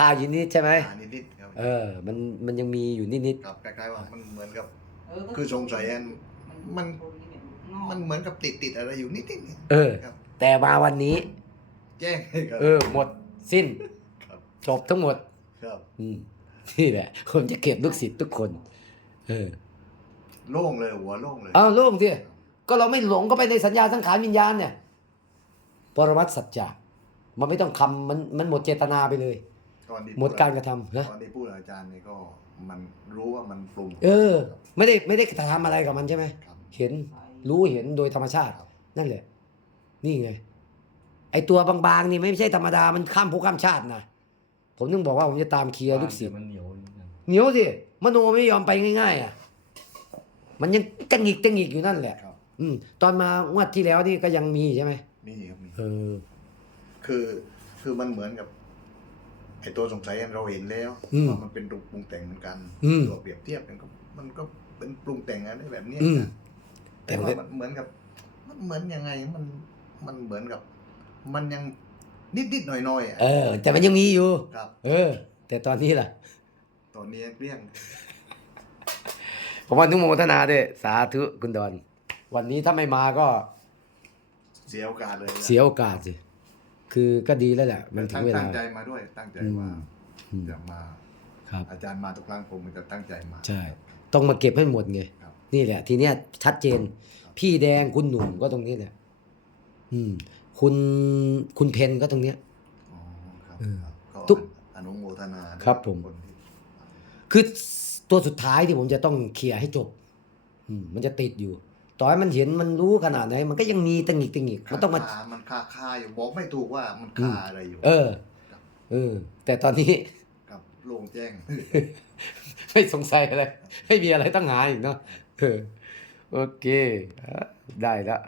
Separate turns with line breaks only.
คาอยู่นิดใช่ไหม
อ่านิดๆครับ
เออ มันมันยังมีอยู่นิด
ครับคล้ายๆว่ามันเหมือนกับ
เออก็
คือสงสัยอัน มัน
งอก
มันเหมือนกับติดติดๆอะไรอยู่นิดๆนี่
ๆเออ
ครับ
แต่มาวันนี้
แจ้งให้ครับ
เออ หมดสิ้น
ครับ
จบทั้งหมด
ครับ
อืมนี่แหละผมจะเก็บลูกศิษย์ทุกคน เออ
โล่งเลยหัวโล่งเลย
เอาโล่งสิก็เราไม่หลงก็ไปในสัญญาสังขารวิญญาณเนี่ย ปรมัตถสัจจะมันไม่ต้องคำมันมันหมดเจตนาไปเลย
ตอนที่
หมดการกระทำนะ
ตอนที่พูดกับอาจารย์นี่ก็มันรู้ว่ามันปรุง
เออ ไม่ได้ไม่ได้กระทำอะไรกับมันใช่ไหม
ครับ
เห็นรู้เห็นโดยธรรมชาติ
ครับ
นั่นแหละ นี่ไง ไอตัวบางๆนี่ไม่ใช่ธรรมดามันข้ามภพข้ามชาตินะผมถึงบอกว่าผมจะตามเคลียร์ลูกศิษย์
มันเหนียวนิดนึง
เหนียวสิมโนไม่ยอมไปง่าย ๆ อะ มันยังกังงิกกังงิกอยู่นั่นแหละ
ครับ
อืมตอนมางวดที่แล้วนี่ก็ยังมีใช่ไหม
นี่ครับนี่
เออ
คือคือมันเหมือนกับ ไอ้ตัวสงสัยเราเห็นแล้ว
อืม
ว่ามันเป็นรูปปรุงแต่งเหมือนกัน
อืม
ตัวเปรียบเทียบกันก็มันก็เป็นปรุงแต่งอะไรแบบเนี้ย
อืม
นะแต่ว่า
แต่
มันเหมือนกับ มันเหมือนยังไงมันมันเหมือนกับ มันยังนิดนิดๆหน่อยหน่อยๆอะ
เออ แต่มันยังมีอยู่
ครับ
เออ แต่ตอนนี้ล่ะ
ตอนนี้เกลี้ยง
ผมว่านุโมทนาด้วยสาธุคุณดอน วันนี้ถ้าไม่มาก็
เสียโอกาสเลยนะ
เสียโอกาสสิ คือก็ดีแล้วแหละ มันถึ
ตั้
ง
ง
เวลา
ตั้งใจมาด้วยตั้งใจว่า
อืม
จะมา
ครับ
อาจารย์มาทุกครั้งผมจะตั้งใจมา
ใช่ต้องมาเก็บให้หมดไง
ครับ
นี่แหละ ทีเนี้ยชัดเจน
ครับ
พี่แดงคุณหนุ่มก็ตรงนี้แหละอืม คุณคุณเพนก็ตรงเนี้ย
อ๋อครับ
เออ
ครับก็
ทุก
อนุโมทนาด้วย
ครับผม
นที่
คือตัวสุดท้ายที่ผมจะต้องเคลียร์ให้จบ อืม มันจะติดอยู่ ต่อให้มันเห็นมันรู้ขนาดไหน มันก็ยังมีตังหงิกตังหงิกมันต้องมา
คามันคาคาอยู่บอกไม่ถูกว่ามัน
อื
คามอะไรอยู่
เออ
ครับ
เออ แต่ตอนนี้
ครับโล่งแจ้ง
ไม่สงสัยอะไร ไม่มีอะไรต้องหาอีกเนาะเออโอเคอะได้ละ